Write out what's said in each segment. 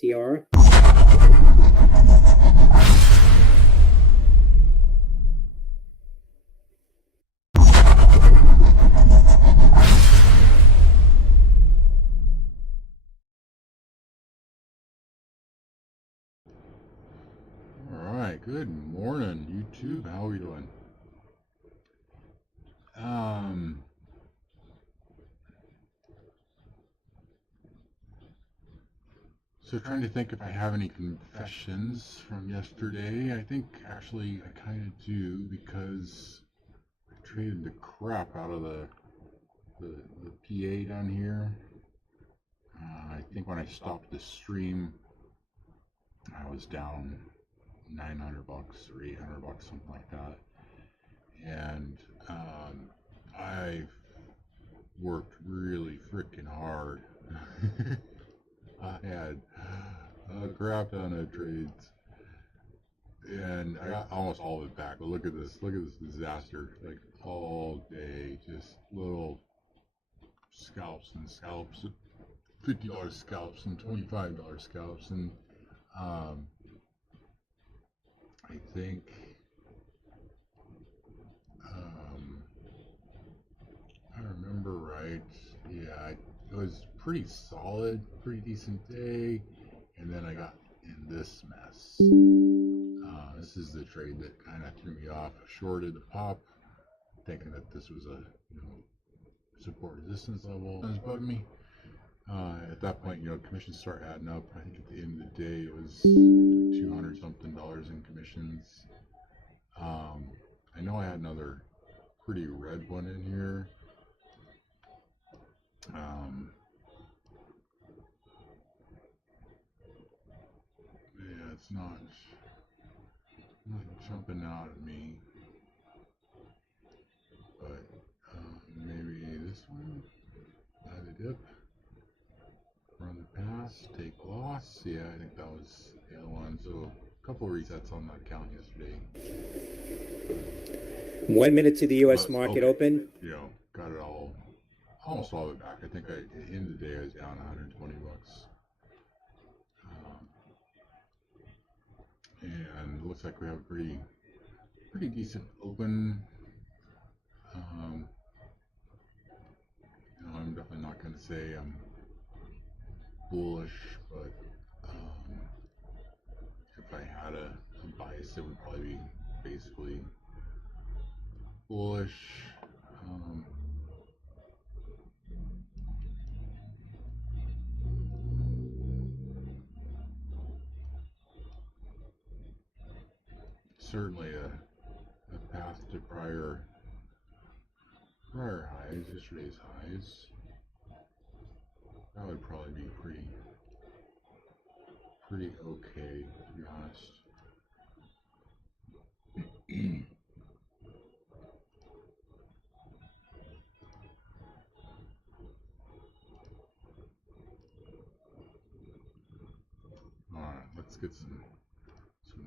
TR. Alright, good morning, YouTube. How are we doing? So trying to think if I have any confessions from yesterday. I think actually I kind of do, because I traded the crap out of the PA down here. I think when I stopped the stream, I was down $900 or $800, something like that. And I've worked really freaking hard. I had a crap ton of trades, and I got almost all of it back. But look at this disaster! Like all day, just little scalps and scalps, $50 scalps and $25 scalps, and I think I remember right. Yeah, it was pretty solid, pretty decent day, and then I got in this mess. This is the trade that kind of threw me off. I shorted the pop, thinking that this was a support resistance level. That was bugging me. At that point, commissions start adding up. I think at the end of the day, it was $200 something in commissions. I know I had another pretty red one in here. Yeah, it's not jumping out at me, but maybe this one. Buy the dip, run the pass, take loss. Yeah, I think that was the other one. So a couple of resets on that account yesterday. 1 minute to the U.S. market open. Got it almost all of it back. I think at the end of the day I was down $120. And it looks like we have a pretty decent open. I'm definitely not going to say I'm bullish, but if I had a bias, it would probably be basically bullish. Certainly a path to prior highs, yesterday's highs. That would probably be pretty okay, to be honest. Alright, let's get some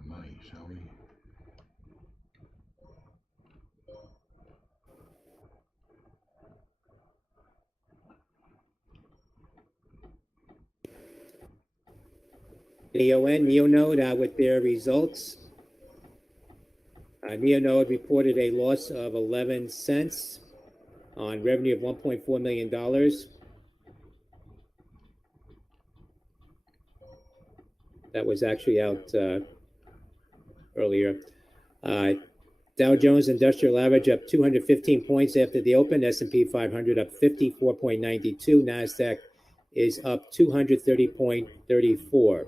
money, shall we? Neonode with their results. Neonode reported a loss of 11 cents on revenue of $1.4 million. That was actually out earlier. Dow Jones Industrial Average up 215 points after the open. S&P 500 up 54.92. NASDAQ is up 230.34.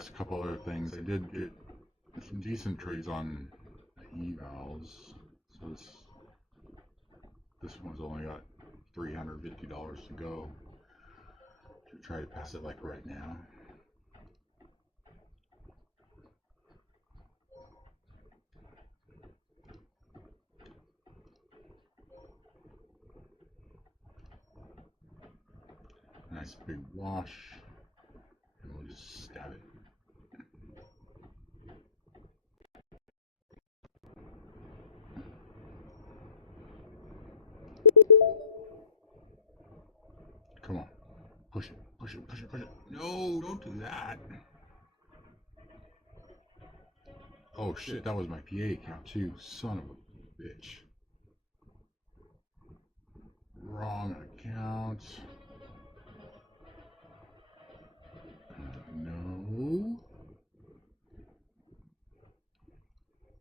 guess a couple other things. I did get some decent trades on the evals. So this one's only got $350 to go. To try to pass it like right now. Nice big wash, and we'll just stab it. Come on, push it, push it, push it, push it. No, don't do that. Oh shit, that was my PA account too. Son of a bitch. Wrong account. No.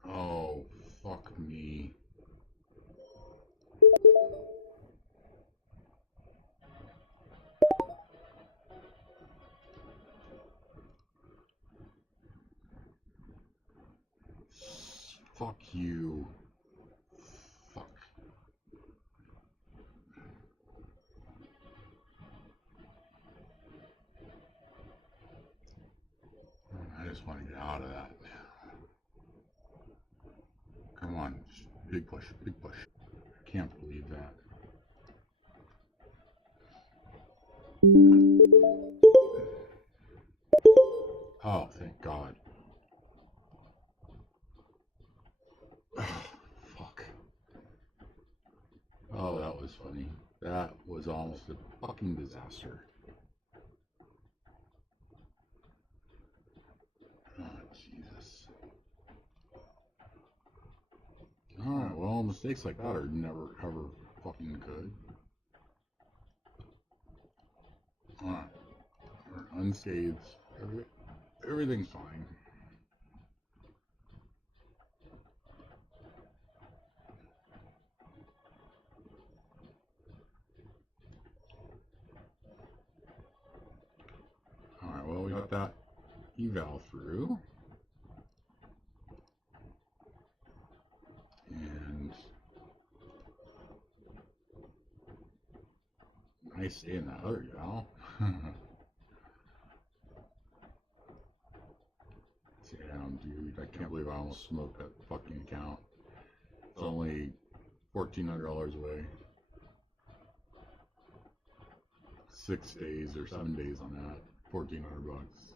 Oh, fuck me. Fuck you. Fuck. I just want to get out of that. Come on. Big push. Big push. I can't believe that. Oh, thank God. Fuck. Oh, that was funny. That was almost a fucking disaster. Oh, Jesus. Alright, well, mistakes like that are never, ever fucking good. Alright. We're unscathed. Everything's fine. Alright, well, we got that eval through. And nice stay in that other eval. Damn, dude, I can't believe I almost smoked that fucking account. It's only $1,400 away. 6 days or 7 days on that. $1,400 bucks.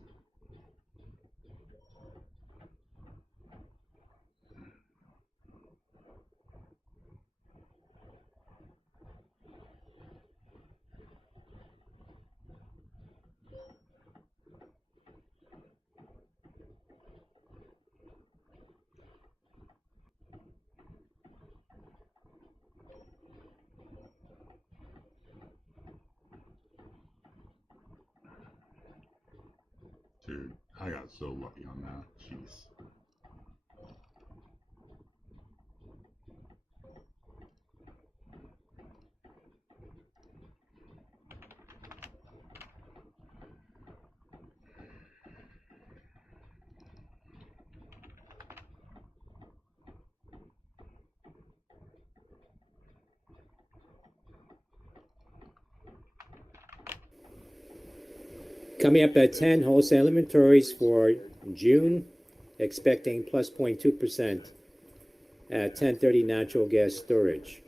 Dude, I got so lucky on that. Jeez. Coming up at 10, wholesale inventories for June, expecting plus 0.2% at 10:30 natural gas storage.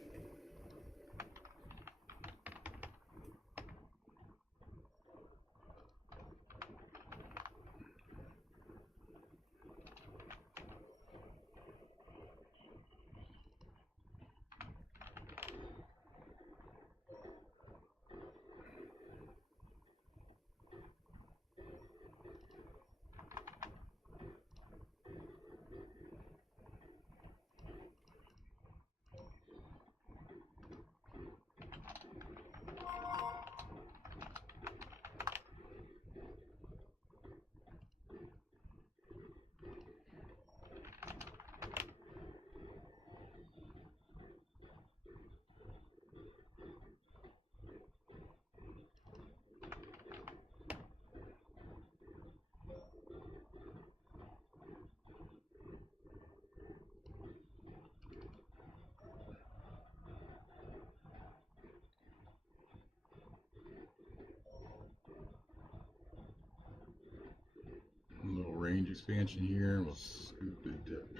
range expansion here. We'll scoop the dip.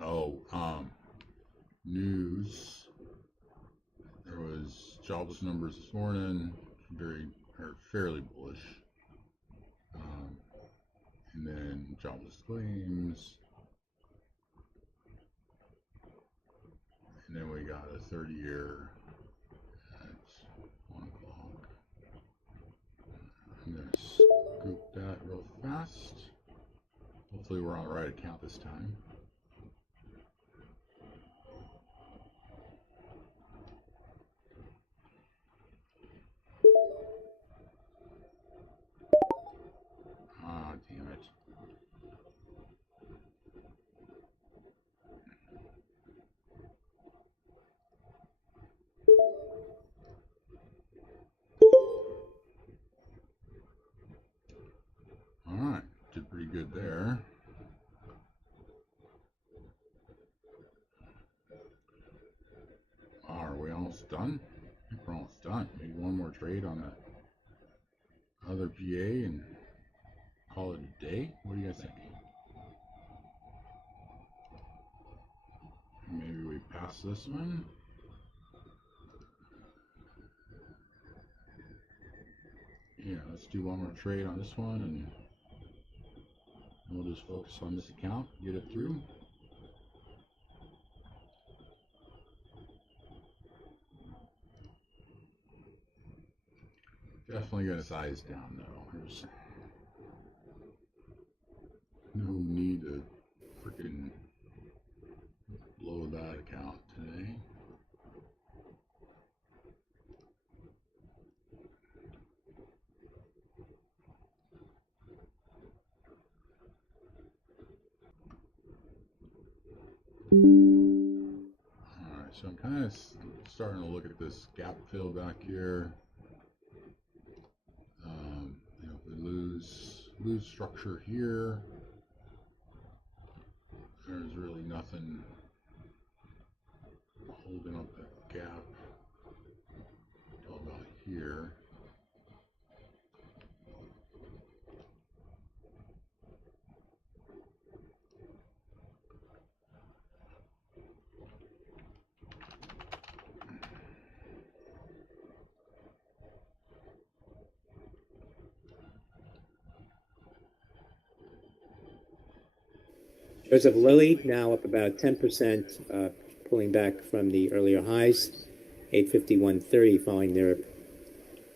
Oh, news. There was jobless numbers this morning, fairly bullish. And then jobless claims. And then we got a 30-year at 1 o'clock. I'm going to scoop that real fast. Hopefully we're on the right account this time. Ah, damn it. Alright, did pretty good there. Are we almost done? I think we're almost done. Maybe one more trade on the other PA and call it a day? What do you guys think? Maybe we pass this one. Yeah, let's do one more trade on this one and we'll just focus on this account, get it through. Definitely got to size down though. There's no need to freaking blow that account today. Alright, so I'm kind of starting to look at this gap fill back here. You know, if we lose structure here, there's really nothing holding up that gap until about here. Shares of Lilly now up about 10%, pulling back from the earlier highs, 851.30 following their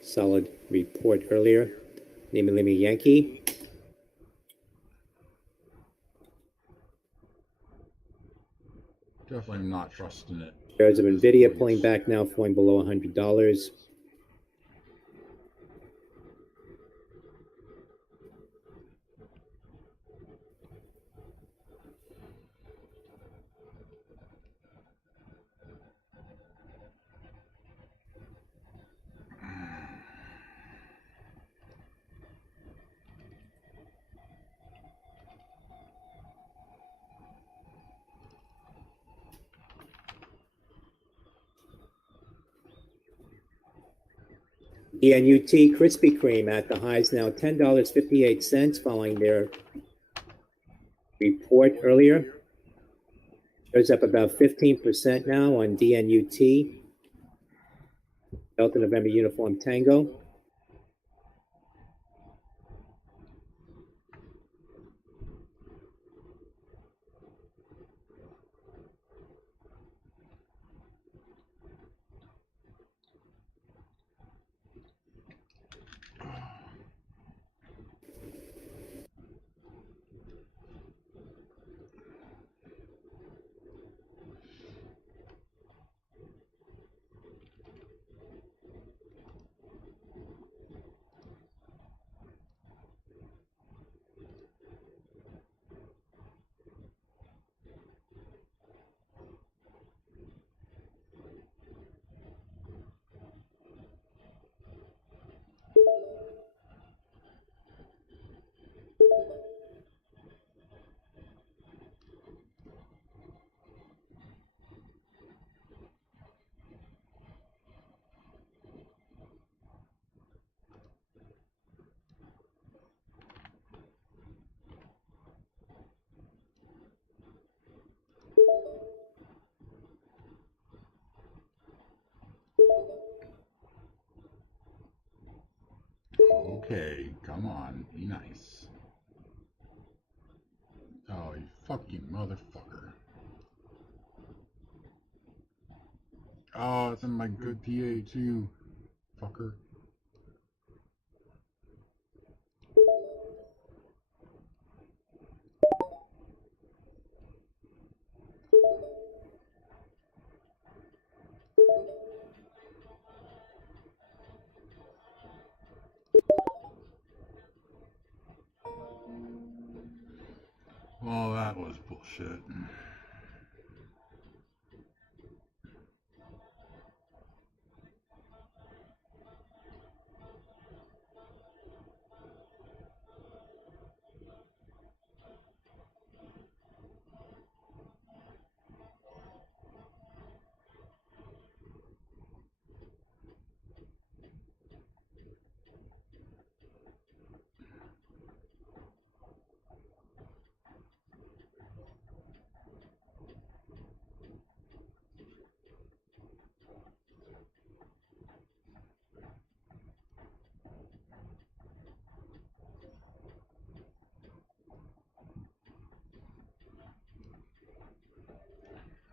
solid report earlier. Lima Yankee. Definitely not trusting it. Shares of Nvidia pulling back now, falling below $100. ENUT Krispy Kreme at the highs now, $10.58 following their report earlier. Shares up about 15% now on DNUT, Delta November Uniform Tango. Okay, come on, be nice. Oh, you fucking motherfucker. Oh, it's in my good PA too, fucker. Well, that was bullshit.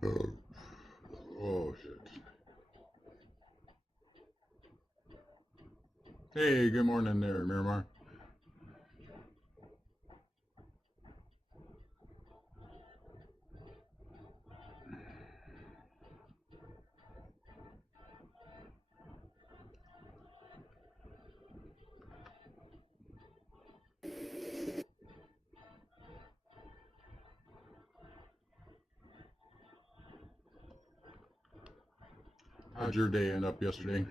Oh, oh shit. Hey, good morning there, Miramar. How'd your day end up yesterday?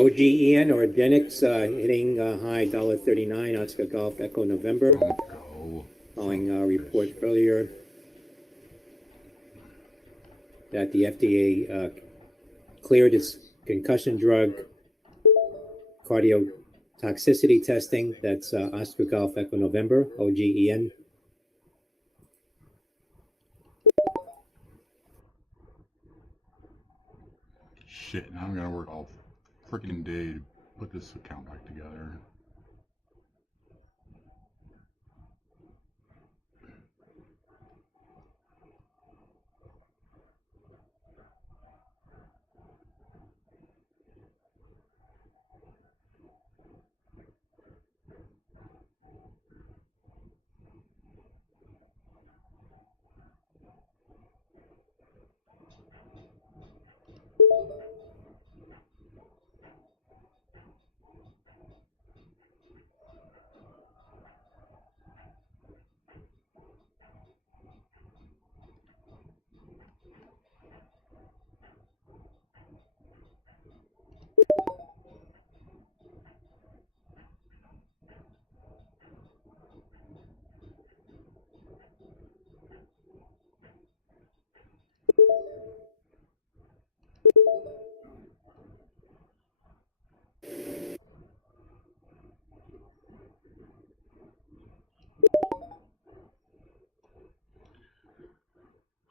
OGEN or Genix hitting high $1.39, Oscar Golf Echo November, Go. following a report earlier that the FDA cleared its concussion drug cardiotoxicity testing. That's Oscar Golf Echo November, OGEN. Shit, now I'm gonna work all freaking day to put this account back together.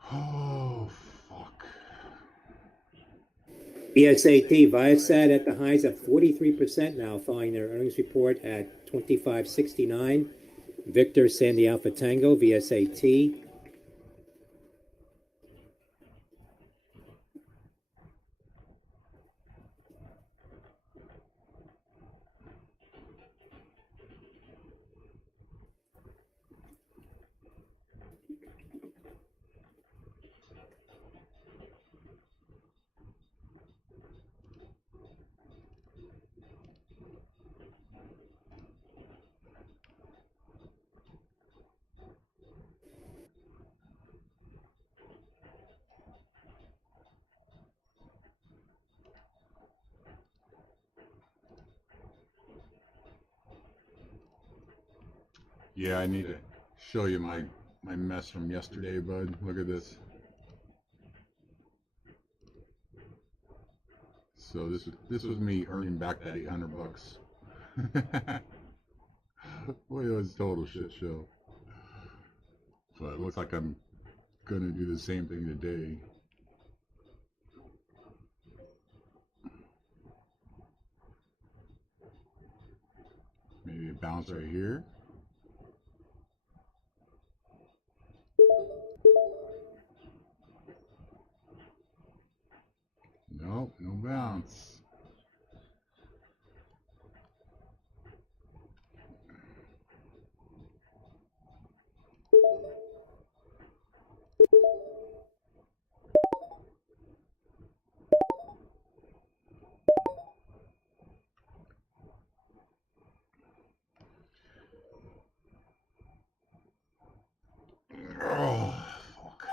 Oh, fuck. BSAT, Viasat at the highs of 43% now, following their earnings report at 2569. Victor, Sandy Alpha Tango, VSAT. Yeah, I need to show you my mess from yesterday, bud. Look at this. So this was me earning back that $800. Boy, it was a total shit show. But it looks like I'm gonna do the same thing today. Maybe a bounce right here. Nope, no bounce. Oh, fuck.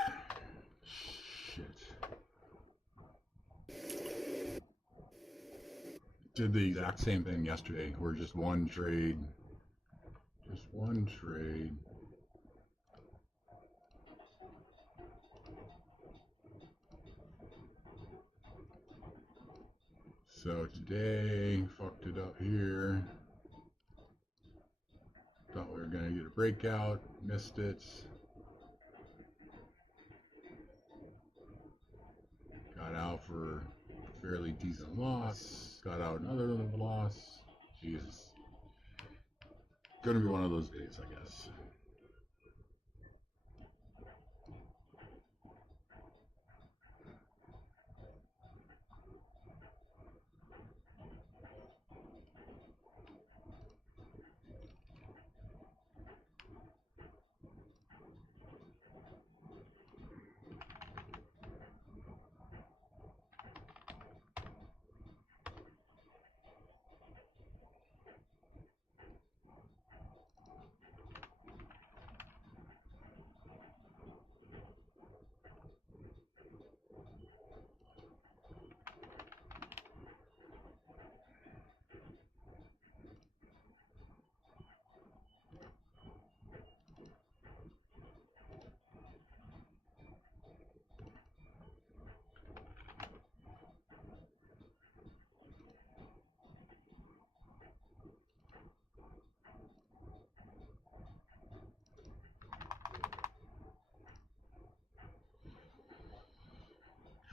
Shit. Did the exact same thing yesterday. We're just one trade. Just one trade. So today, fucked it up here. Thought we were gonna get a breakout, missed it. Got out for a fairly decent loss. Got out another little loss. Jesus. Gonna be one of those days, I guess.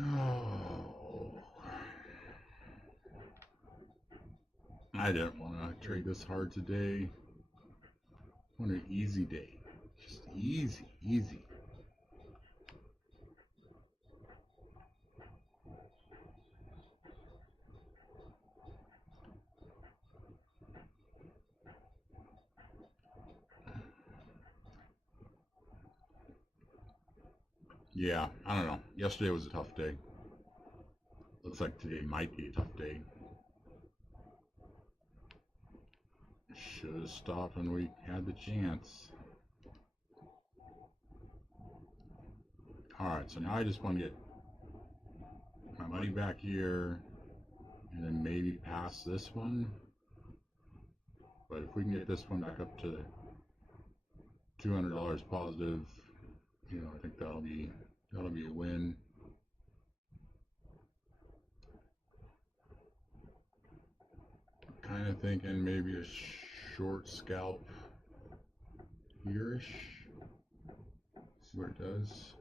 Oh. I didn't want to trade this hard today. I want an easy day. Just easy, easy. Yeah, I don't know. Yesterday was a tough day. Looks like today might be a tough day. Should have stopped when we had the chance. Alright, so now I just want to get my money back here and then maybe pass this one. But if we can get this one back up to $200 positive, you know, I think that'll be a win. Kind of thinking maybe a short scalp here-ish. See what it does.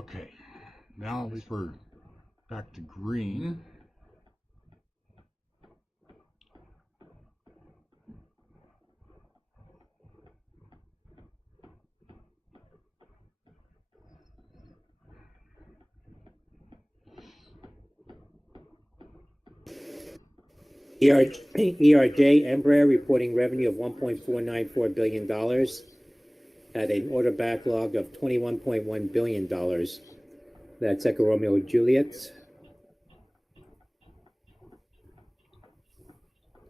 Okay, now at least we're back to green. ERJ Embraer reporting revenue of $1.494 billion at an order backlog of $21.1 billion. That's Echo Romeo Juliet.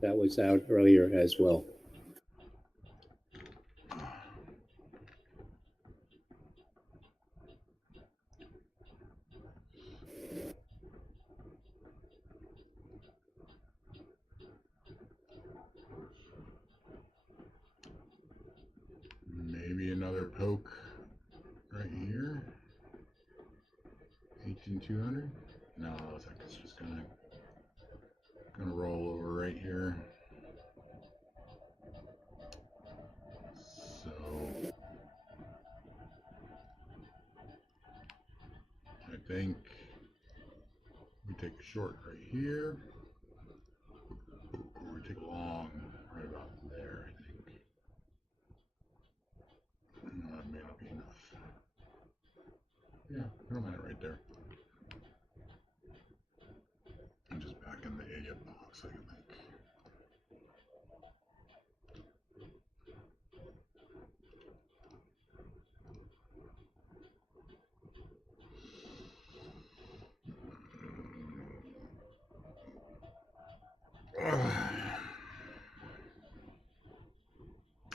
That was out earlier as well. Maybe another poke right here. 18,200. No, it looks like it's just gonna roll over right here. So I think we take a short right here, or we take a long right about there. I think. No, that may not be enough. Yeah, I don't mind it right there. I'm just back in the ATF box, I think.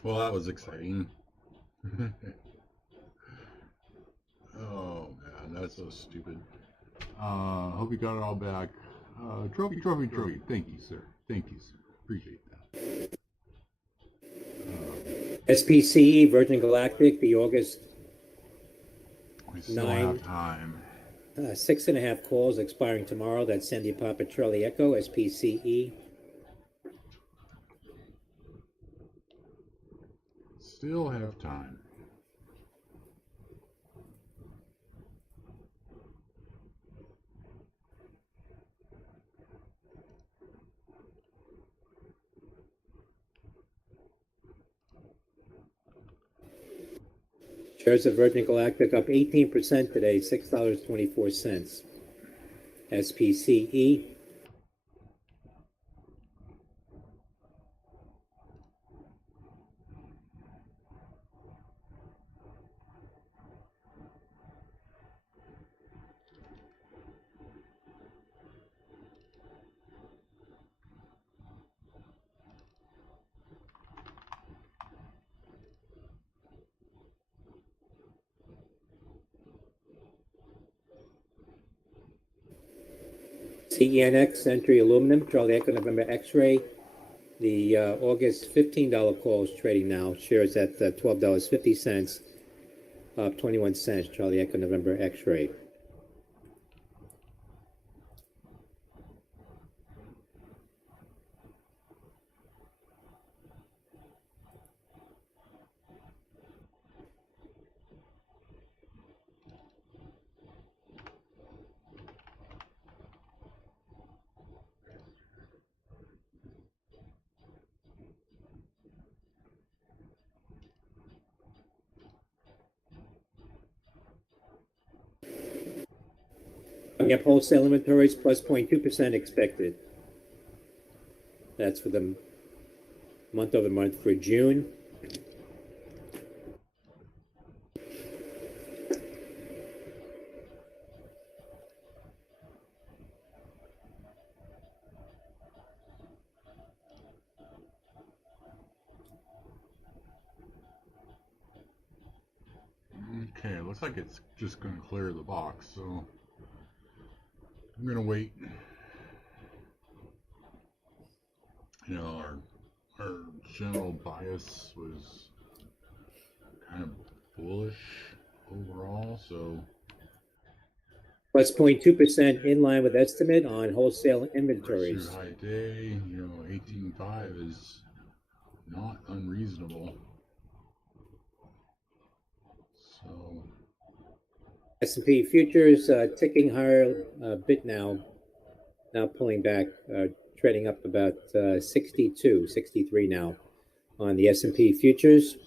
Well, that was exciting. Oh man, that's so stupid. Hope you got it all back. Trophy. Thank you, sir. Appreciate that. SPCE Virgin Galactic, the August We still have time. 6.5 calls expiring tomorrow. That's Sandy Papa Charlie Echo, SPCE. Still have time. Shares of Virgin Galactic up 18% today, $6.24. SPCE. CENX, Century Aluminum, Charlie Echo November X-Ray. The August $15 call is trading now. Shares at $12.50, up 21 cents. Charlie Echo November X-Ray. Yep, wholesale inventories plus 0.2% expected. That's for the month over month for June. Okay, looks like it's just going to clear the box, so I'm going to wait. You know, our general bias was kind of bullish overall, so Plus 0.2% in line with estimate on wholesale inventories. high day, you know, 18.5 is not unreasonable. So S&P futures ticking higher a bit now, pulling back, trading up about 62, 63 now on the S&P futures.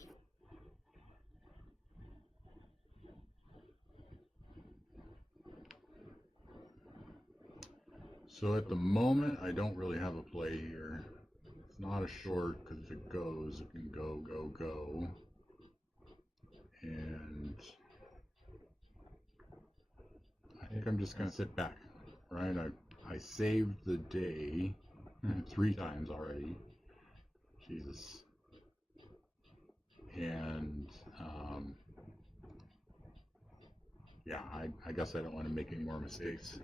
So at the moment, I don't really have a play here. It's not a short because if it goes, it can go, go, go. And I think I'm just going to sit back, right? I saved the day 3 times already. Jesus. And yeah, I guess I don't want to make any more mistakes.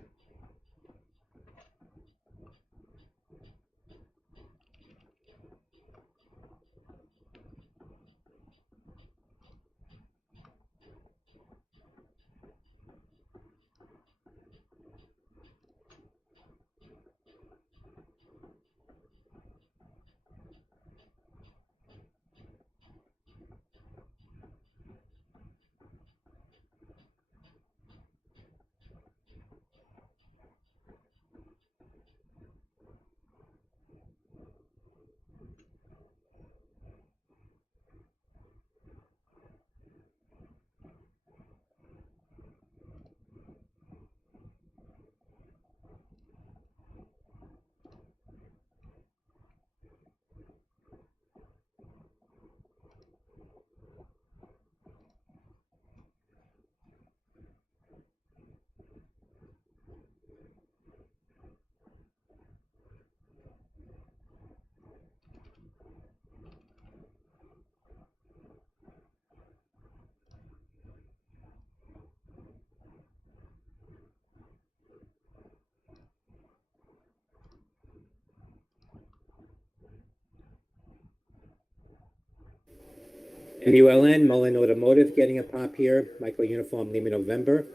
MULN, Mullen Automotive, getting a pop here. Michael Uniform Lima November.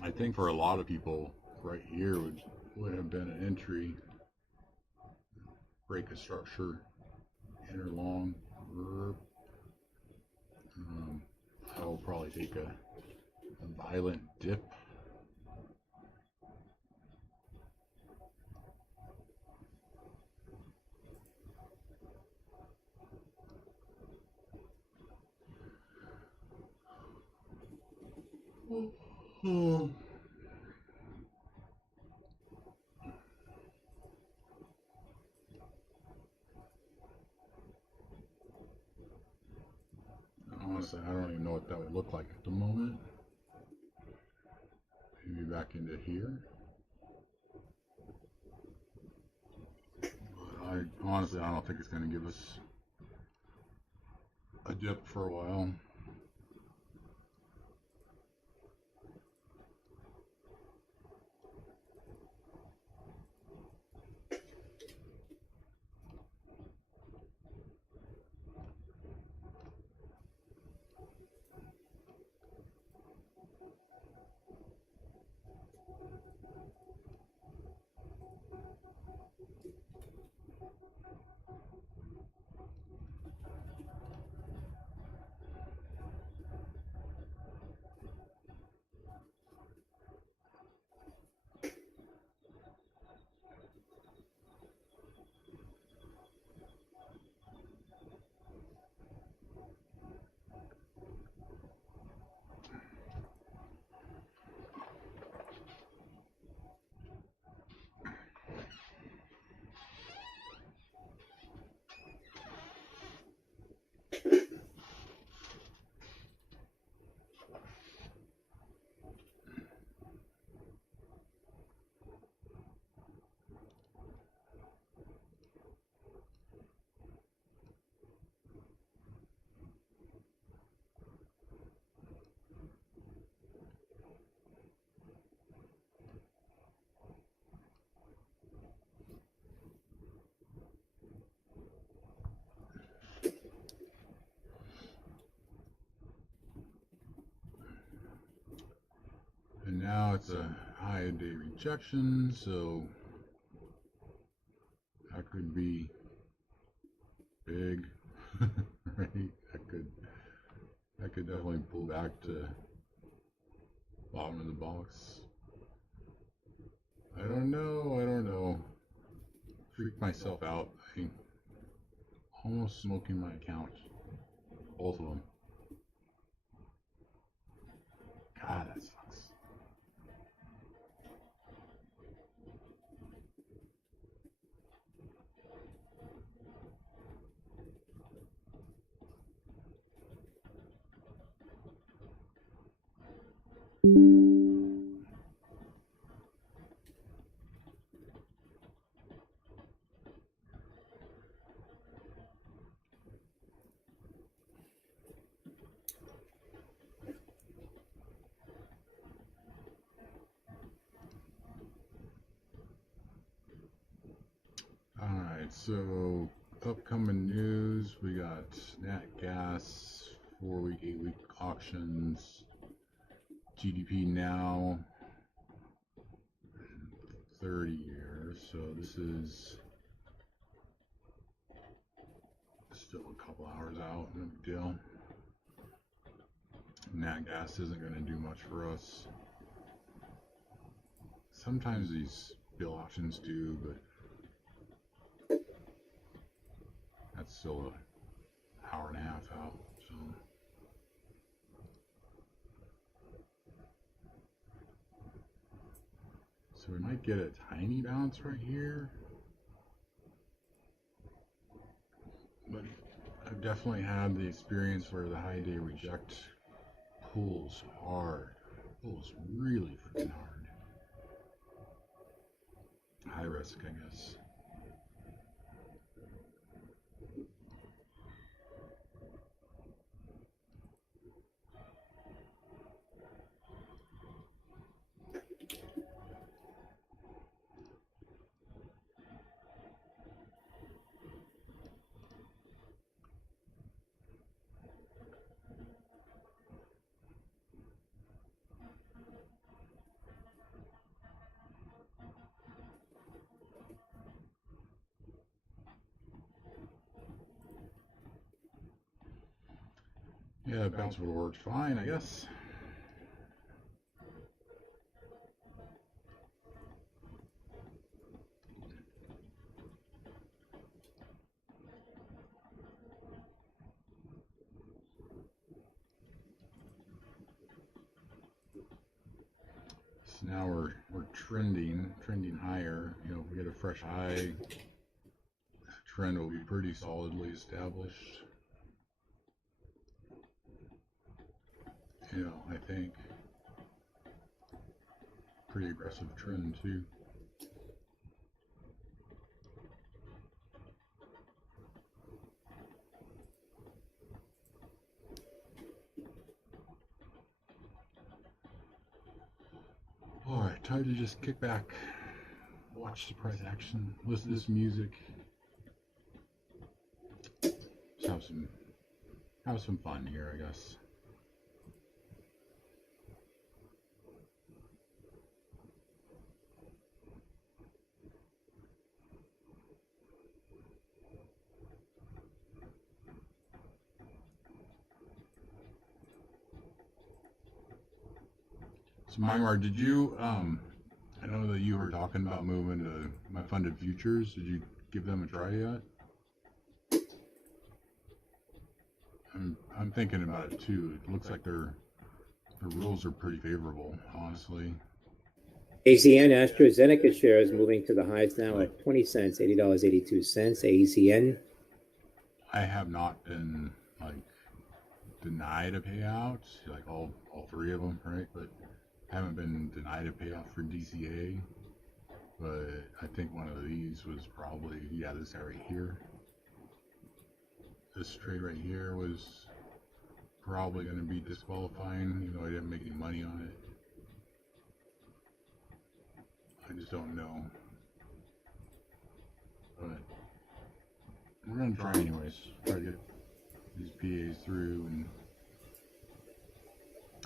I think for a lot of people, right here would have been an entry. Break a structure, enter long. I'll probably take a violent dip. Honestly, I don't even know what that would look like at the moment. Maybe back into here. But honestly, I don't think it's going to give us a dip for a while. now it's a high day rejection, so that could be big, right? That could definitely pull back to bottom of the box. I don't know. Freaked myself out. I almost smoking my account. Both of them. God, that sucks. Alright, so upcoming news, we got nat gas, 4-week, 8-week auctions, GDP now, 30 years, so this is still a couple hours out, no big deal. Nat gas isn't going to do much for us. Sometimes these bill auctions do, but that's still an hour and a half out, so we might get a tiny bounce right here, but I've definitely had the experience where the high day reject pulls hard, pulls really freaking hard. High risk, I guess. Yeah, bounce would have worked fine, I guess. So now we're trending higher. You know, if we get a fresh high, trend will be pretty solidly established. You know, I think pretty aggressive trend too. Alright, time to just kick back, watch the price action, listen to this music, just have some fun here, I guess. So Mymar, did you, I know that you were talking about moving to my funded futures. Did you give them a try yet? I'm thinking about it too. It looks like their rules are pretty favorable, honestly. ACN AstraZeneca shares moving to the highs now at 20 cents, $80.82. ACN. I have not been like denied a payout, like all three of them, right? But haven't been denied a payout for DCA. But I think one of these was probably, yeah, this guy right here. This trade right here was probably going to be disqualifying, even though I didn't make any money on it. I just don't know. But we're going to try anyways. Try to get these PAs through. And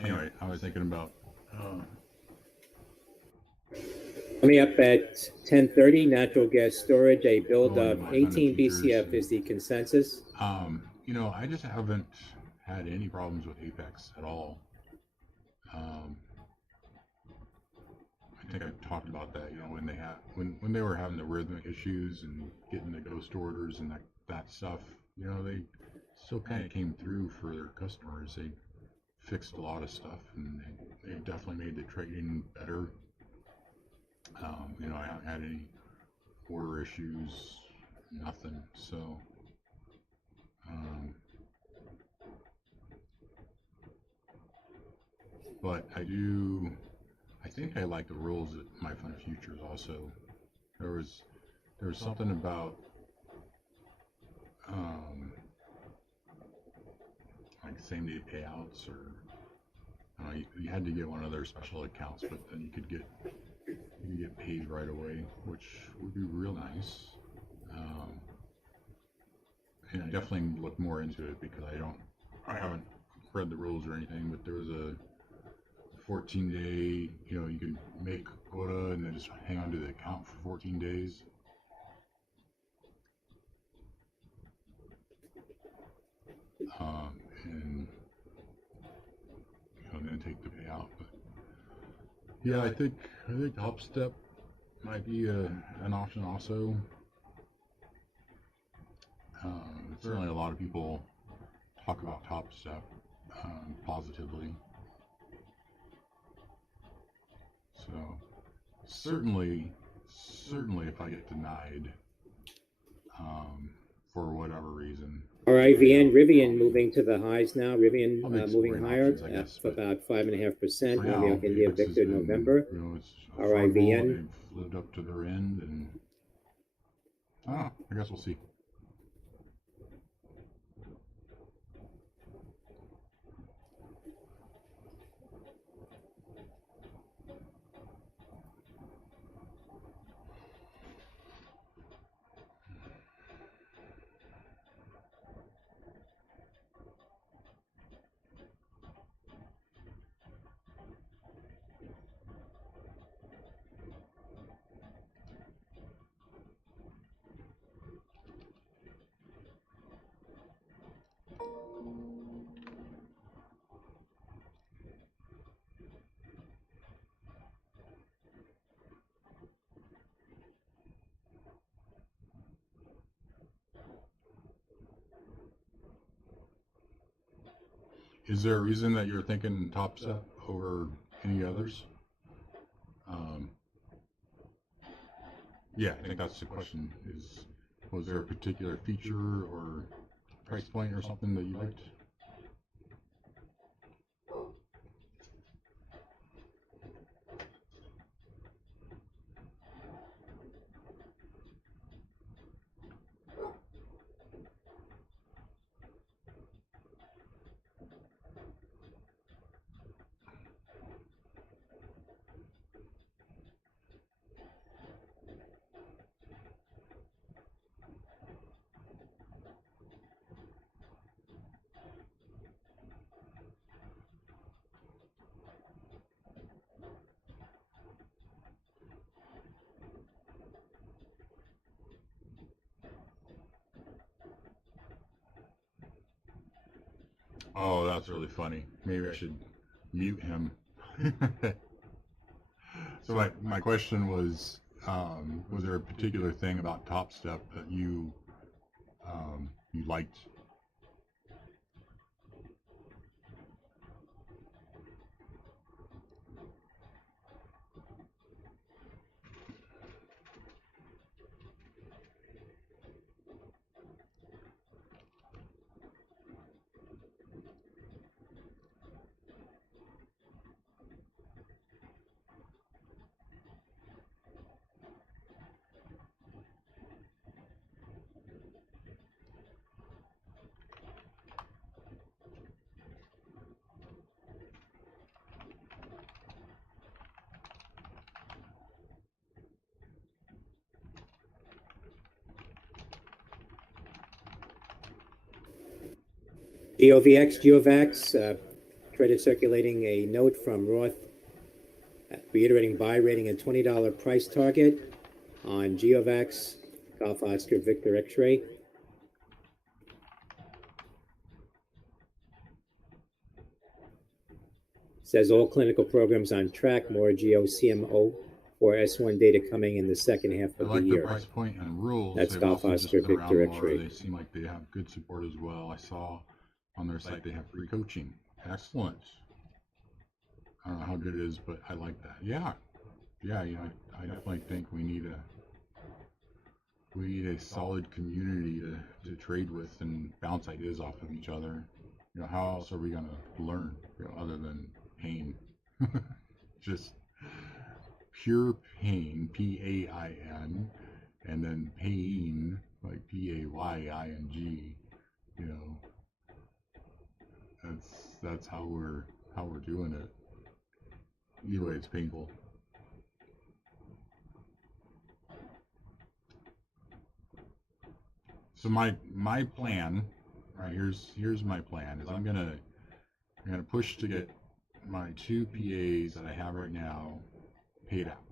anyway, I was thinking about Coming up at 10:30, natural gas storage, a build Going of on 18 the futures BCF and- is the consensus. You know, I just haven't had any problems with Apex at all. I think I talked about that. You know, when they were having the rhythmic issues and getting the ghost orders and that stuff. You know, they still kind of came through for their customers. They fixed a lot of stuff, and they definitely made the trading better. You know, I haven't had any order issues, nothing. So, but I think I like the rules at My Fun Futures also. There was something about like same day payouts, or you had to get one of their special accounts, but then you could get paid right away, which would be real nice. And I definitely look more into it because I haven't read the rules or anything, but there was a 14-day, you know, you could make quota and then just hang on to the account for 14 days. And you know, then take the payout. But yeah, I think Top Step might be an option also. Certainly, a lot of people talk about Top Step positively. So certainly, if I get denied for whatever reason. All right, Rivian moving to the highs now. Rivian moving higher options, I guess, about 5.5%. For now, Romeo India Apex has Victor been, November. You know, it's All right, affordable, VN. They've lived up to their end, and I guess we'll see. Is there a reason that you're thinking Top Step over any others? Yeah, I think that's the question. Was there a particular feature or price point or something that you liked? Oh, that's really funny. Maybe I should mute him. So my question was there a particular thing about Top Step that you liked? GeoVX, traded circulating a note from Roth reiterating buy rating and $20 price target on Geovax Golf Oscar Victor X-ray. Says all clinical programs on track, more GeoCMO or S1 data coming in the second half of I like the year. The price point and rules. That's Golf Oscar Victor X-ray. They seem like they have good support as well. I saw on their site they have free coaching. Excellent. I don't know how good it is, but I like that. Yeah, I definitely think we need a solid community to trade with and bounce ideas off of each other. You know, how else are we gonna learn, you know, other than pain? Just pure pain, P-A-I-N, and then pain, like P-A-Y-I-N-G. You know, that's how we're doing it. Either way, it's painful. So my plan, right, here's my plan, is I'm gonna push to get my 2 PAs that I have right now paid out,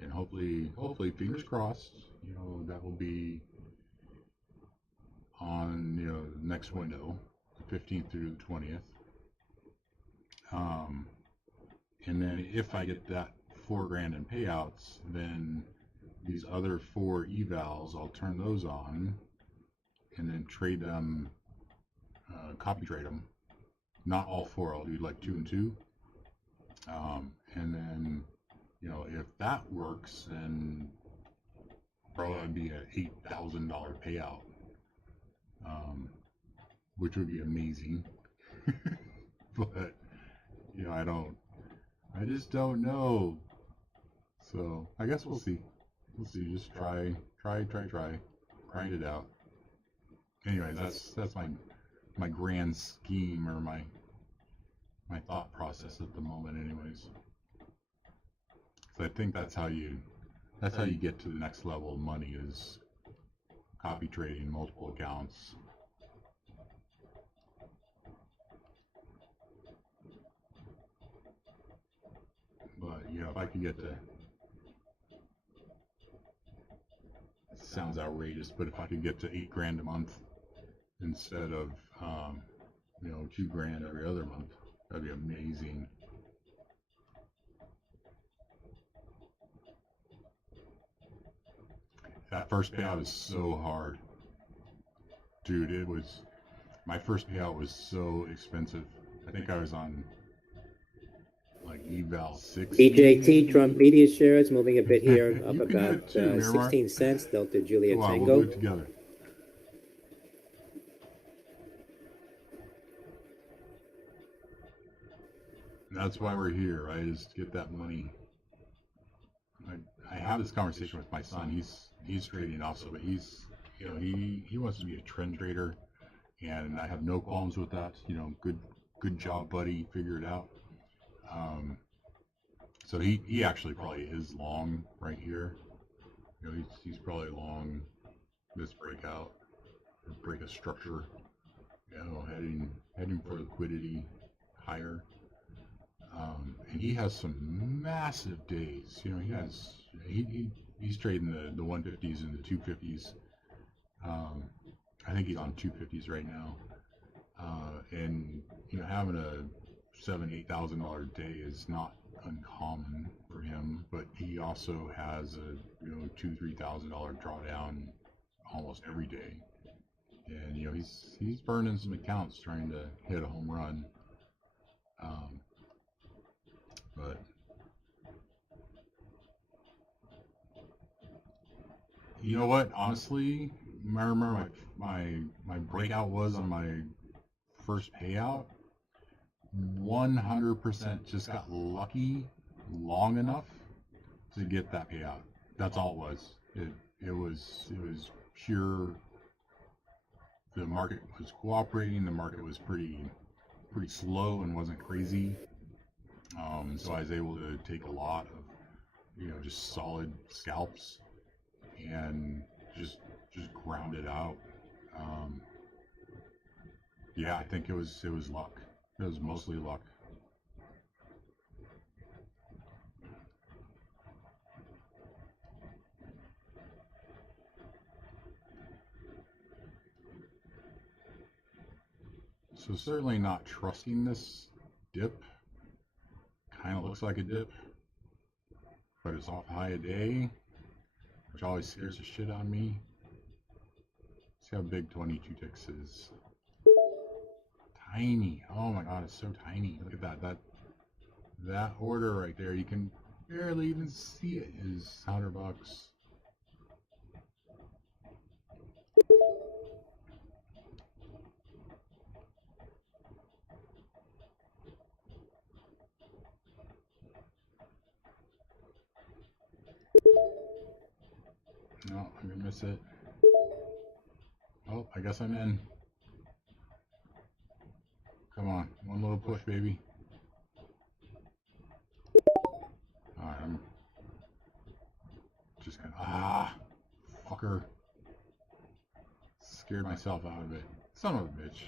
and hopefully fingers crossed, you know, that will be on, you know, the next window, the 15th through the 20th. And then if I get that $4,000 in payouts, then these other 4 evals, I'll turn those on and then trade them, copy trade them. Not all 4, I'll do like 2 and 2. And then, you know, if that works, then probably it'd be an $8,000 payout, which would be amazing. But, you know, I just don't know. So I guess we'll see. Just try, grind it out. Anyways, that's my grand scheme, or my thought process at the moment. Anyways, so I think that's how you get to the next level of money, is copy trading multiple accounts. But, you know, if I could get to, it sounds outrageous, but if I could get to $8,000 a month instead of, you know, $2,000 every other month, that'd be amazing. That first payout is so hard. Dude, my first payout was so expensive. I think I was on like eval 6. BJT, Trump media shares moving a bit here, up about 16 cents. Delta Juliet Tango. We'll do it together. That's why we're here, right? Is to get that money. I have this conversation with my son. He's trading also, but he's, you know, he wants to be a trend trader, and I have no qualms with that. You know, good job, buddy. Figure it out. So he actually probably is long right here. You know, he's probably long this breakout, or break a structure. You know, heading for liquidity higher. And he has some massive days. You know, he's trading the 150s and the 250s. I think he's on 250s right now. And, you know, having a $7,000-8,000 day is not uncommon for him, but he also has a, you know, $2,000-3,000 drawdown almost every day. And, you know, he's burning some accounts trying to hit a home run. But you know what? Honestly, I remember my breakout was on my first payout. 100% just got lucky long enough to get that payout. That's all it was. It was pure. The market was cooperating. The market was pretty slow and wasn't crazy. So I was able to take a lot of, you know, just solid scalps and just ground it out. Yeah, I think it was luck. It was mostly luck. So certainly not trusting this dip. Kind of looks like a dip, but it's off high a day, which always scares the shit out of me. See how big 22 ticks is. Tiny. Oh my god, it's so tiny. Look at that. That order right there, you can barely even see it, is $100. No, I'm gonna miss it. Oh, I guess I'm in. Come on, one little push, baby. Alright, I'm just gonna, fucker. Scared myself out of it. Son of a bitch.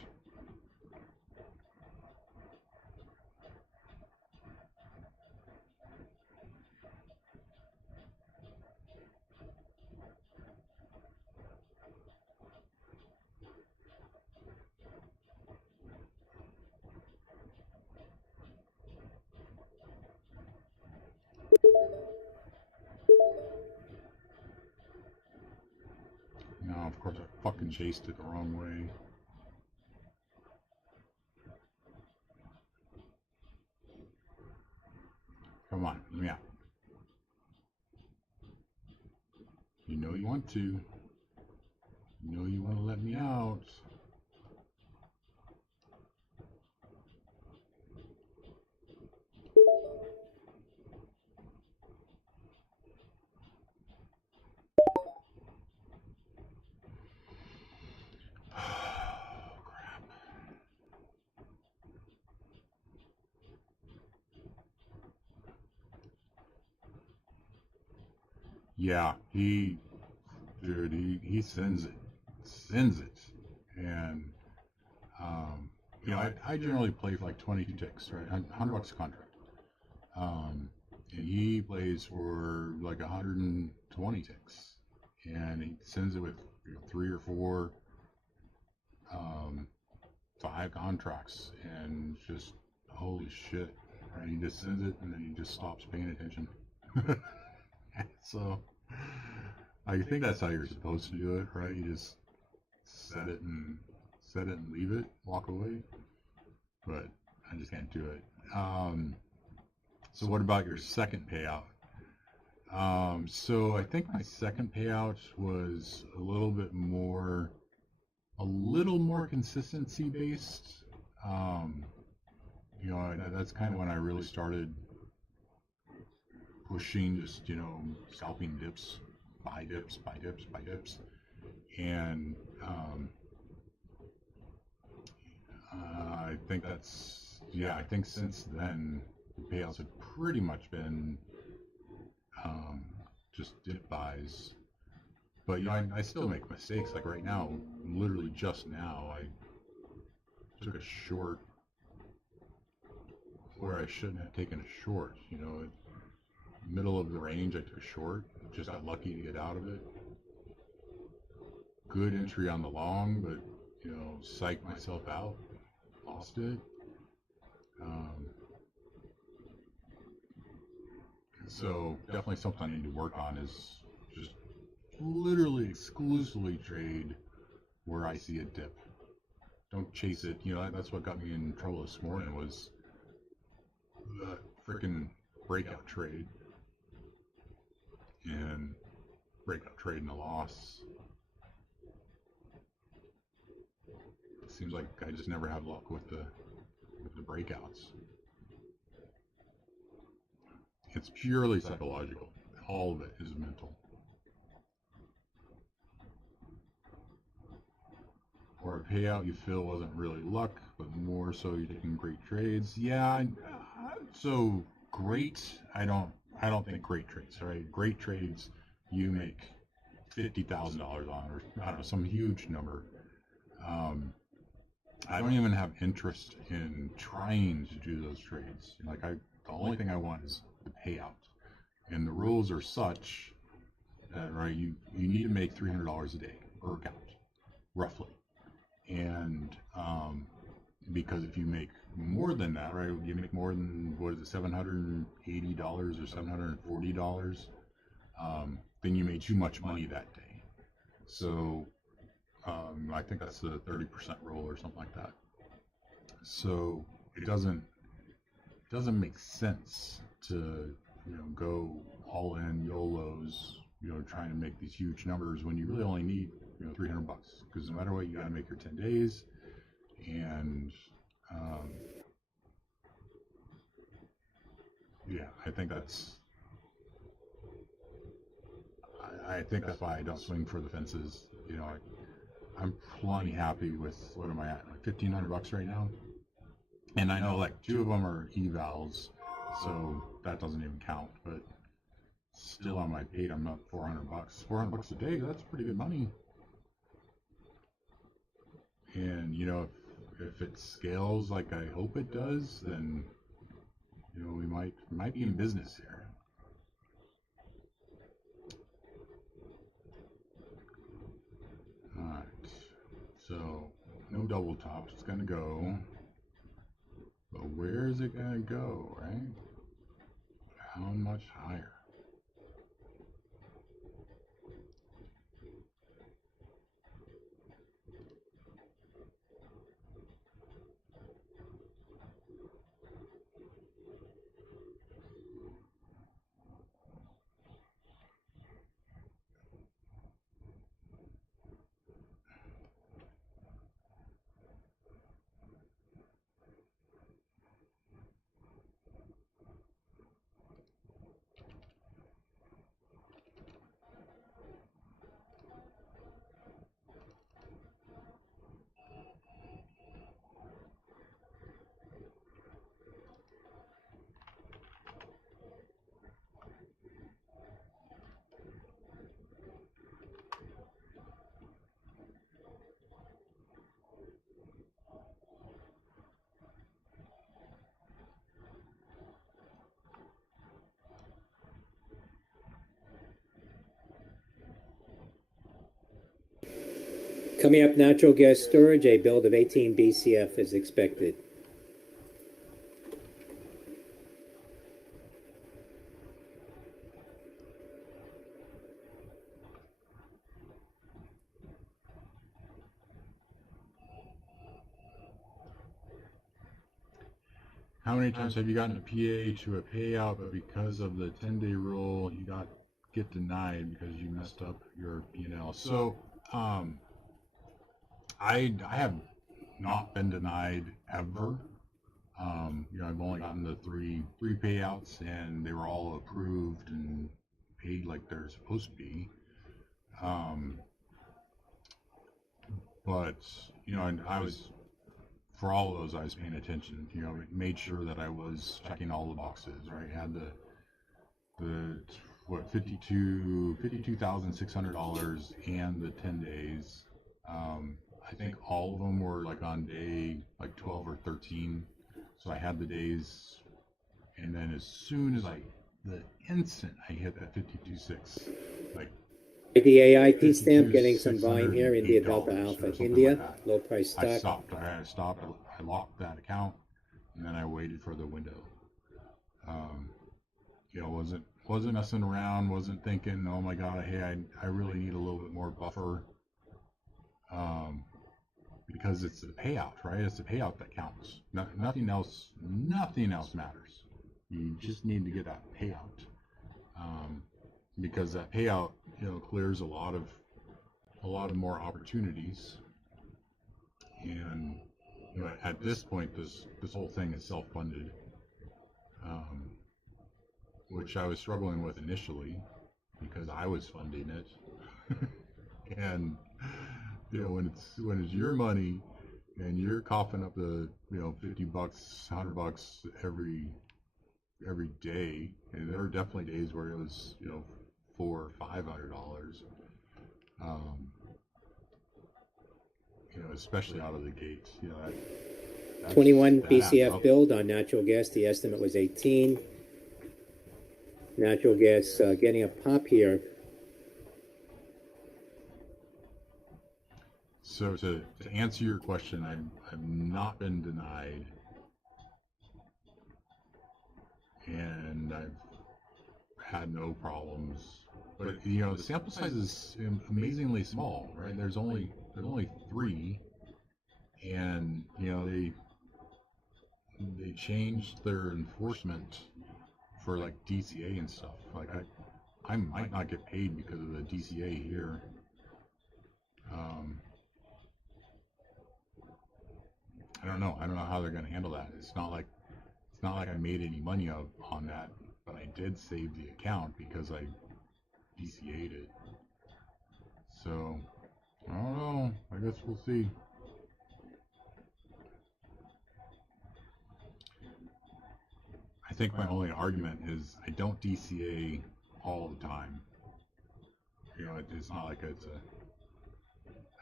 No, of course I fucking chased it the wrong way. Come on, let me out. You know you want to. You know you want to let me out. Oh, crap. Yeah, dude, he sends it. Sends it. And, you know, I generally play for like 22 ticks, right? $100 a contract. And he plays for like 120 ticks. And he sends it with, you know, 3 or 4, 5 contracts. And just, holy shit. Right? He just sends it and then he just stops paying attention. So, I think that's how you're supposed to do it, right? You just set it and leave it, walk away. But I just can't do it. So what about your second payout? So I think my second payout was a little more consistency based. You know, that's kind of when I really started pushing, just, you know, scalping dips, buy dips, buy dips, buy dips. And I think I think since then, the payouts have pretty much been just dip buys. But, you know, I still make mistakes. Like right now, literally just now, I took a short where I shouldn't have taken a short. You know, middle of the range, I took a short. Just got lucky to get out of it. Good entry on the long, but, you know, psyched myself out. Lost it. So definitely something I need to work on is just literally exclusively trade where I see a dip. Don't chase it. You know, that's what got me in trouble this morning was the freaking breakout trade. And breakout trade and a loss. It seems like I just never have luck with the breakouts. It's purely psychological. All of it is mental. Or a payout you feel wasn't really luck, but more so you're taking great trades. Yeah, so great. I don't think great trades. Right? Great trades, you make $50,000 on, or I don't know, some huge number. I don't even have interest in trying to do those trades. Like the only thing I want is the payout, and the rules are such that, right, you need to make $300 a day per account, roughly, and because if you make more than that, right, you make more than, what is it, $780 or $740, then you made too much money that day. So I think that's the 30% rule or something like that. So it doesn't make sense to go all in YOLOs, trying to make these huge numbers when you really only need $300, because no matter what, you got to make your 10 days. And yeah, I think that's why I don't swing for the fences. I'm plenty happy with, what am I at, like $1,500 right now, and I know like 2 of them are evals, so that doesn't even count. But still, on my paid, I'm up $400. $400 a day, that's pretty good money. And if it scales like I hope it does, then we might be in business here. All right, so no double tops. It's gonna go, but where is it gonna go, right? How much higher? Coming up, natural gas storage, a build of 18 BCF is expected. How many times have you gotten a PA to a payout, but because of the 10-day rule, you get denied because you messed up your P&L? So I have not been denied ever. I've only gotten the three payouts, and they were all approved and paid like they're supposed to be. But and I was, for all of those, I was paying attention. Made sure that I was checking all the boxes. Right, had the what, $52,600 and the 10 days. I think all of them were like on day like 12 or 13. So I had the days, and then as soon as the instant I hit that 52.6, like The AIP stamp getting some volume here. India Delta Alpha India, like low price stock. I stopped. I locked that account, and then I waited for the window. Wasn't messing around. Wasn't thinking, oh my God, hey, I really need a little bit more buffer. Because it's the payout, right? It's the payout that counts. Nothing else matters. You just need to get that payout, because that payout, clears a lot of more opportunities. And at this point, this whole thing is self-funded, which I was struggling with initially because I was funding it, and when it's your money and you're coughing up the $50, $100 every day, and there were definitely days where it was $400 or $500, especially out of the gate. 21 BCF build on natural gas. The estimate was 18. Natural gas getting a pop here. So to answer your question, I've not been denied, and I've had no problems. But you know, the sample size is amazingly small, right? There's only 3, and you know they changed their enforcement for like DCA and stuff. Like I might not get paid because of the DCA here. I don't know. I don't know how they're going to handle that. It's not like I made any money on that, but I did save the account because I DCA'd it. So I don't know. I guess we'll see. I think my only argument is I don't DCA all the time. You know, it's not like it's a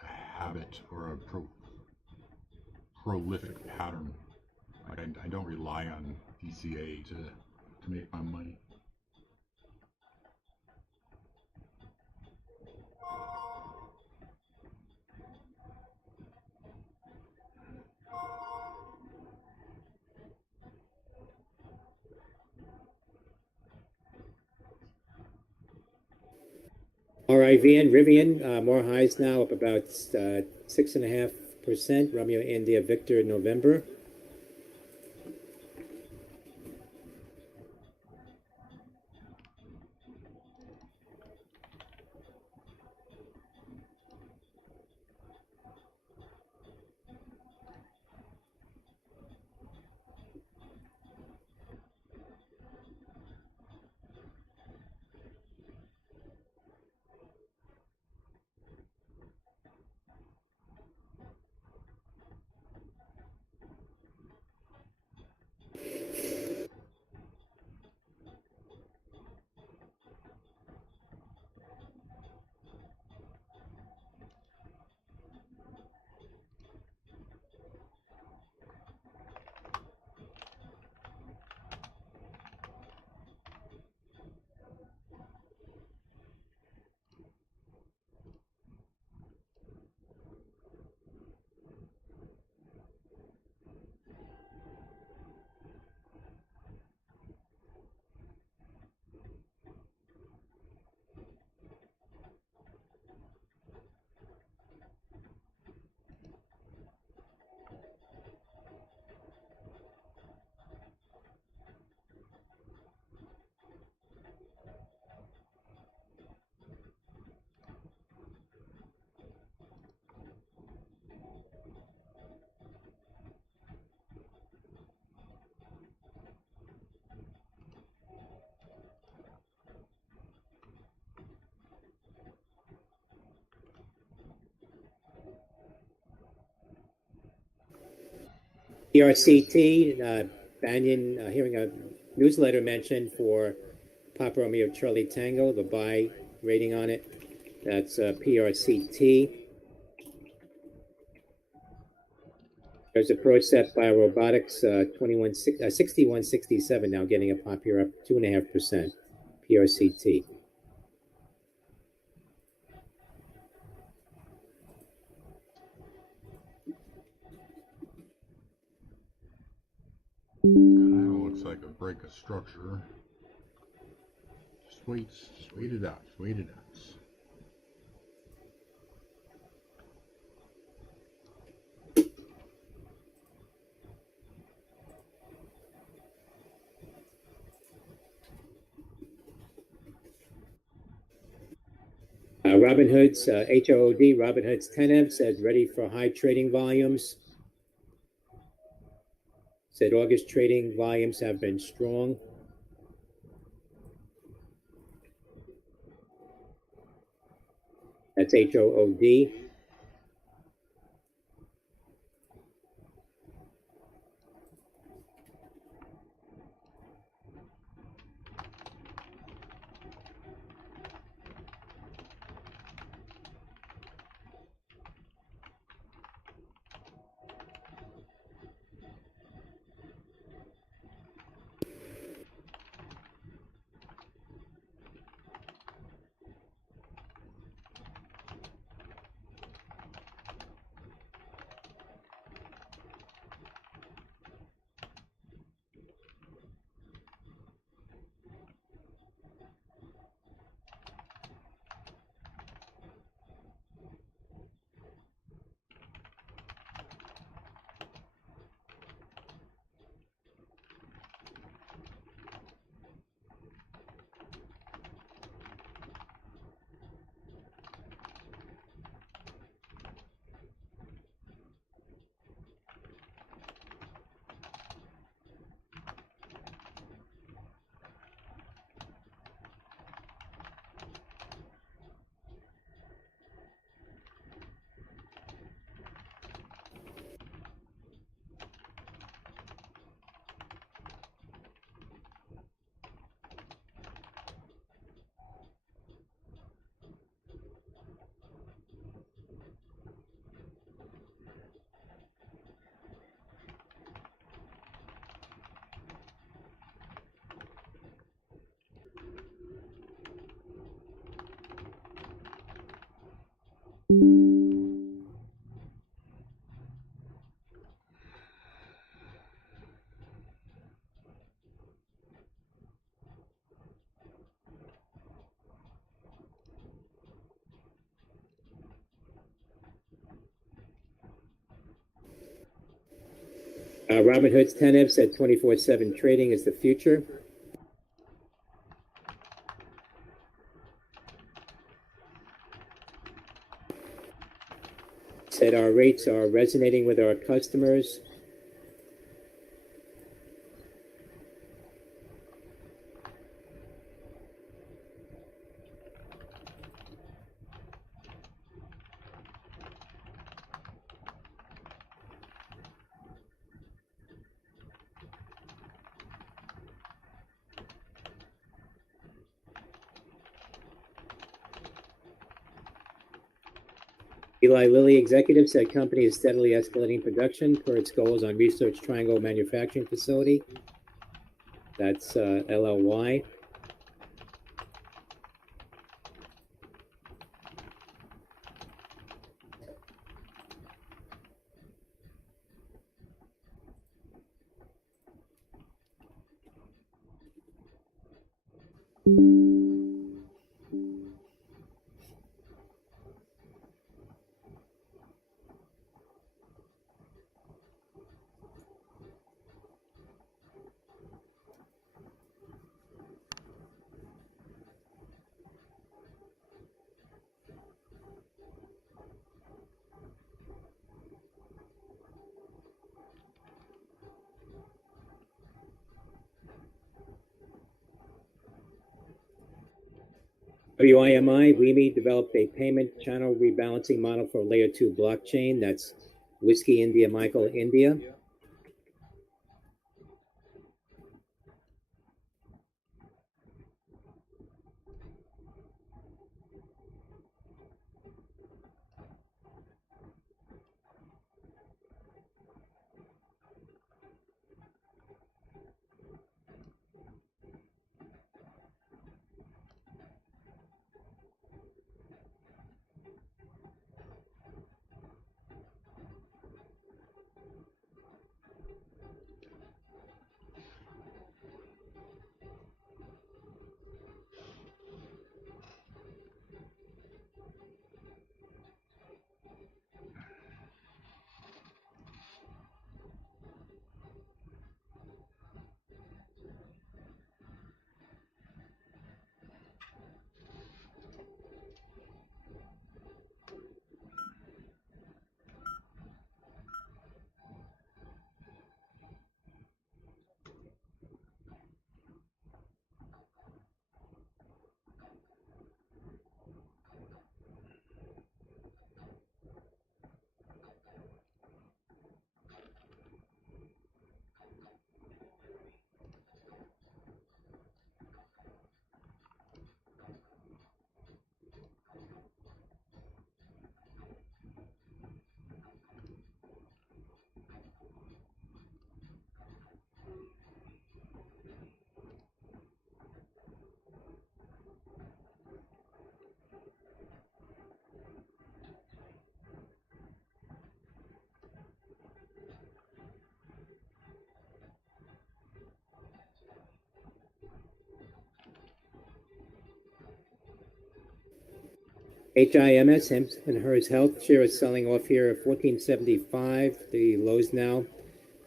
habit or a prolific pattern. Like I don't rely on DCA to make my money. RIVN, Rivian, more highs now, up about 6.5%. Romeo India Victor November. PRCT, Banyan, hearing a newsletter mentioned for Papa Romeo Charlie Tango, the buy rating on it. That's PRCT. There's a ProCep Biorobotics 6167 now getting a pop here, up 2.5%. PRCT. Kind of looks like a break of structure. Just wait it out. Just wait it out. Robinhood's HOOD, Robinhood's 10M said ready for high trading volumes. Said August trading volumes have been strong. That's HOOD. Robinhood's 10F said 24/7 trading is the future. Said our rates are resonating with our customers. Eli Lilly executive said company is steadily escalating production per its goals on Research Triangle manufacturing facility. That's LLY. WIMI, WIMI developed a payment channel rebalancing model for layer 2 blockchain. That's Whiskey India Michael India. HIMS, Hims and Hers Health share is selling off here at 1475. The lows now.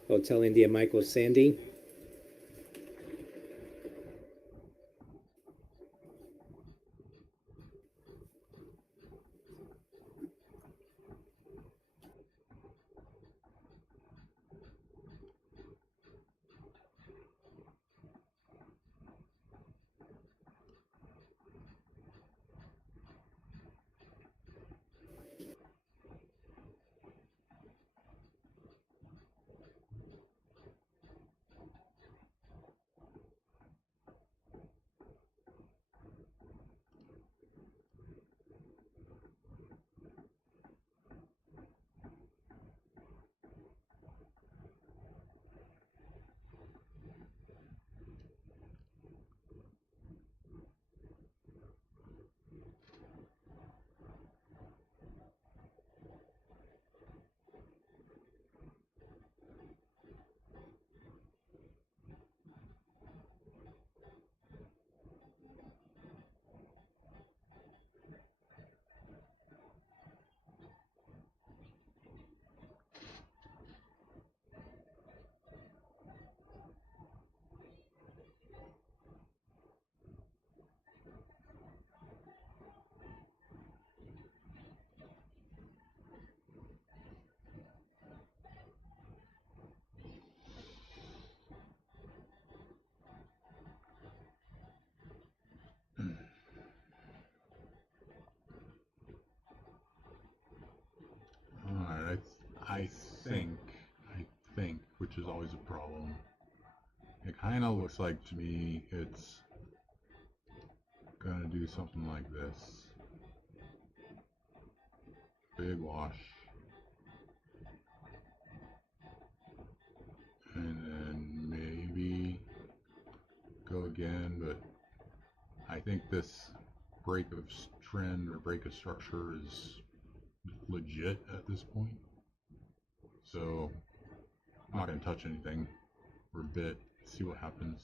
Hotel India Michael Sandy. problem. It kind of looks like to me it's gonna do something like this. Big wash. And then maybe go again, but I think this break of trend or break of structure is legit at this point. So I'm not going to touch anything for a bit, see what happens.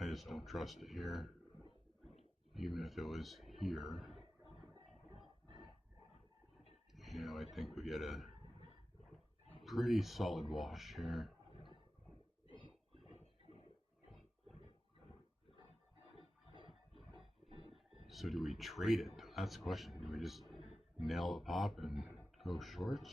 I just don't trust it here. Even if it was here, you know, I think we get a pretty solid wash here. So do we trade it? That's the question. Do we just nail the pop and go shorts?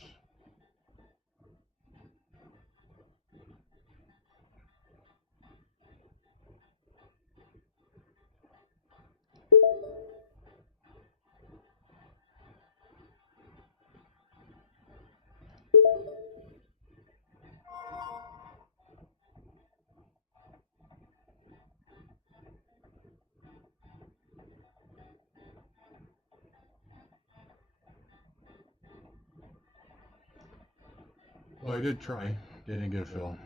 Well, I did try. Didn't get a fill.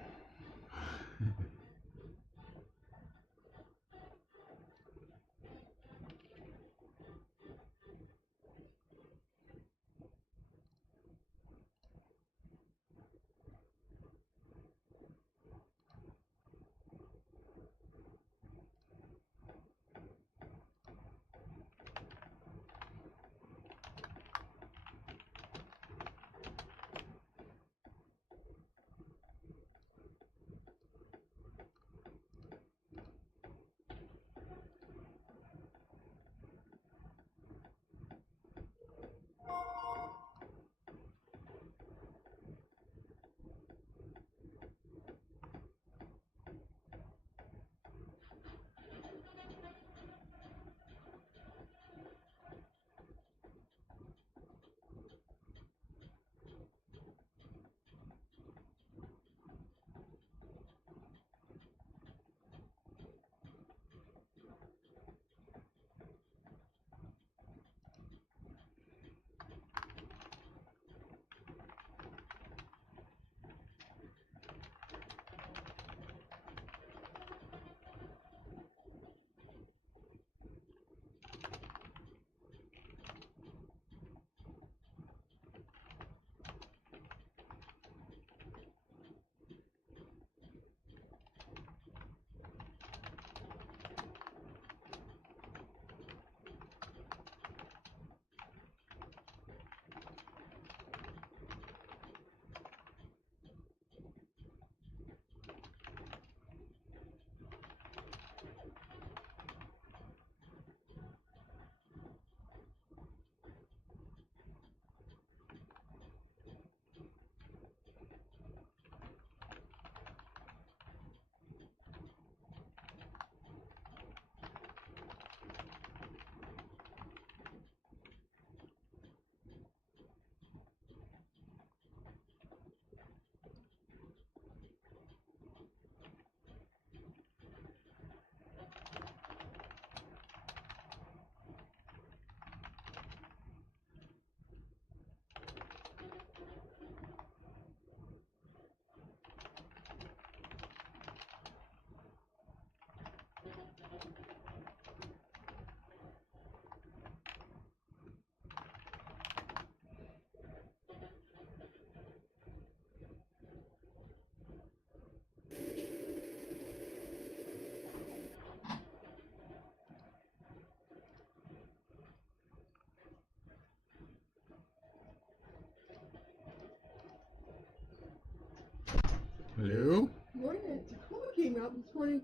Hello? Morning. Tacoma came out this morning.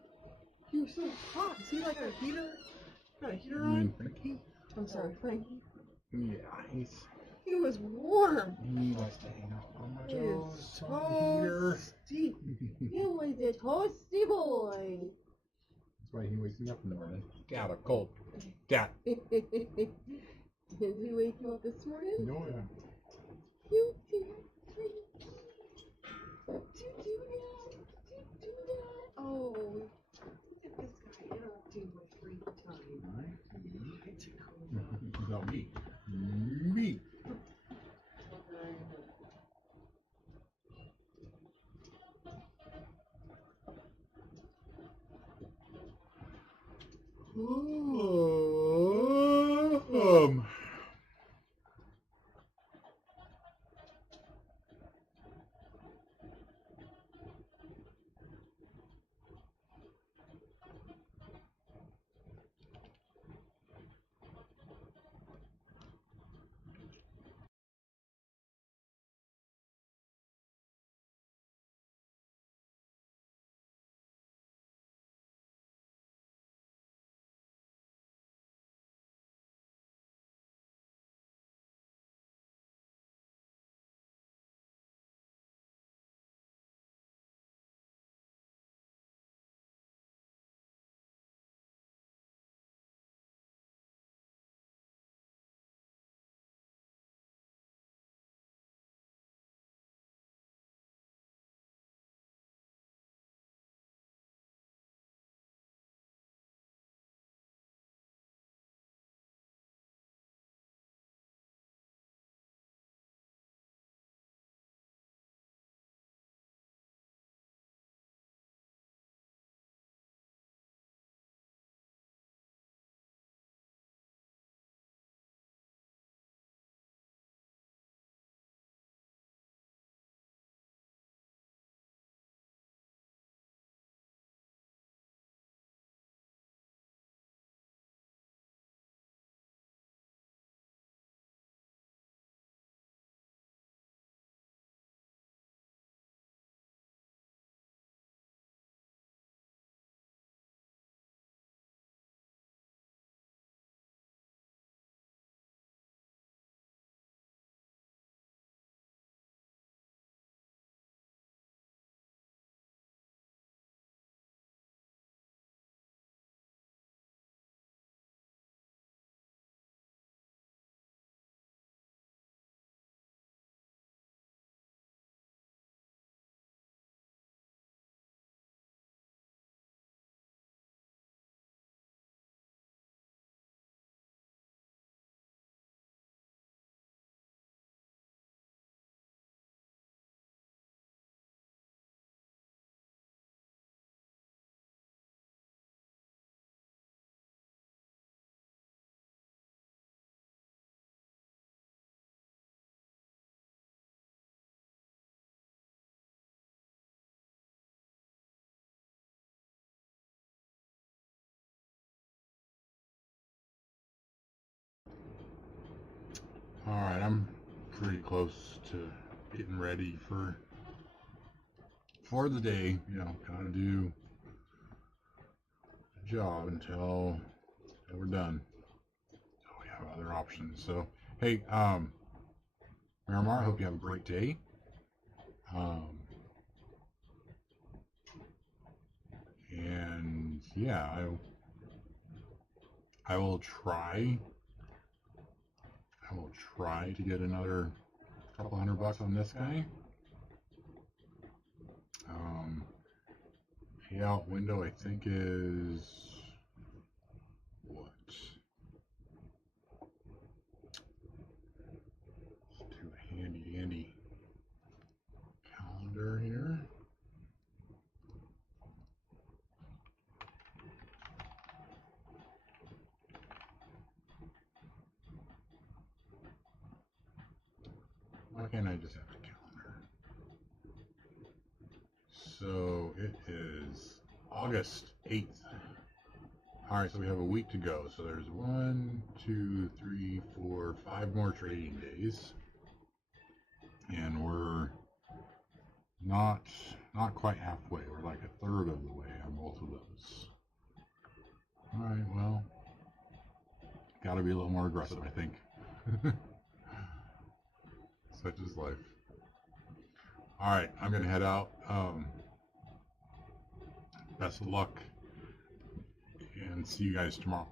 He was so hot. Is he like a heater? Got a heater on? Frankie? I'm sorry, Frankie. Yeah, He was warm. he likes to hang out on my He is toes. toasty. He was a toasty boy. That's why he wakes me up in the morning. Got a cold. Got. Did he wake you up this morning? No, yeah. Cute. Alright, I'm pretty close to getting ready for the day. You know, gotta do the job until we're done. So we have other options. So, hey, Miramar, I hope you have a great day. And yeah, I will try to get another couple $100 on this guy. Payout window I think is what? Let's do a handy dandy calendar here. Why can't I just have a calendar? So it is August 8th. Alright, so we have a week to go. So there's 1, 2, 3, 4, 5 more trading days. And we're not quite halfway. We're like a third of the way on both of those. Alright, well, gotta be a little more aggressive, I think. Such is life. Alright, I'm gonna head out. Best of luck, and see you guys tomorrow.